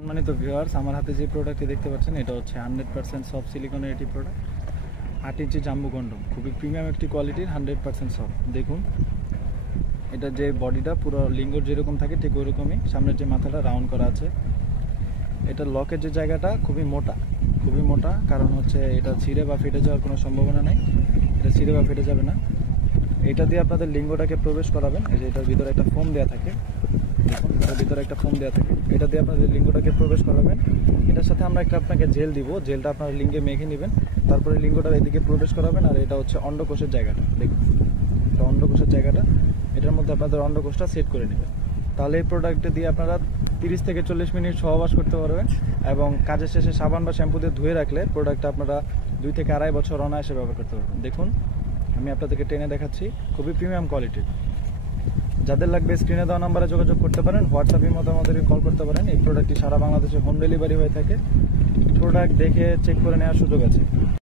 সম্মানিত ভিউয়ার্স, আমার হাতে যে প্রোডাক্টটি দেখতে পাচ্ছেন এটা হচ্ছে 100% সফট সিলিকনের একটি প্রোডাক্ট। 8 ইঞ্চি জাম্বু কন্ডম, খুবই প্রিমিয়াম একটি কোয়ালিটির, 100% সফট। দেখুন এটা যে বডিটা পুরো লিঙ্গর যেরকম থাকে ঠিক ওরকমই, সামনের যে মাথাটা রাউন্ড করা আছে। এটা লকের যে জায়গাটা খুবই মোটা, কারণ হচ্ছে এটা ছিঁড়ে বা ফেটে যাওয়ার কোনো সম্ভাবনা নেই। এটা ছিঁড়ে বা ফেটে যাবে না। এটা দিয়ে আপনাদের লিঙ্গটাকে প্রবেশ করাবেন। এই যে এটার ভিতরে একটা ফোম দেওয়া থাকে, দেখুন এটার ভিতরে একটা ফোম দেওয়া থাকে। এটা দিয়ে আপনাদের লিঙ্গটাকে প্রবেশ করাবেন। এটার সাথে আমরা একটা আপনাকে জেল দিব, জেলটা আপনার লিঙ্গে মেখে নেবেন, তারপরে লিঙ্গটা এদিকে প্রবেশ করাবেন। আর এটা হচ্ছে অন্ডকোষের জায়গাটা, দেখুন এটা অন্ডকোষের জায়গাটা, এটার মধ্যে আপনাদের অন্ডকোষটা সেট করে নেবেন। তাহলে এই প্রোডাক্টটা দিয়ে আপনারা 30 থেকে 40 মিনিট সহবাস করতে পারবেন এবং কাজের শেষে সাবান বা শ্যাম্পু দিয়ে ধুয়ে রাখলে প্রোডাক্টটা আপনারা 2 থেকে 2.5 বছর অনায়াসে ব্যবহার করতে পারবেন। দেখুন আমি আপনাদেরকে টেনে দেখাচ্ছি, খুবই প্রিমিয়াম কোয়ালিটির। যাদের লাগবে স্ক্রিনে দেওয়া নাম্বারে যোগাযোগ করতে পারেন, হোয়াটসঅ্যাপের মধ্যে আমাদেরকে কল করতে পারেন। এই প্রোডাক্টটি সারা বাংলাদেশে হোম ডেলিভারি হয়ে থাকে। প্রোডাক্ট দেখে চেক করে নেওয়ার সুযোগ আছে।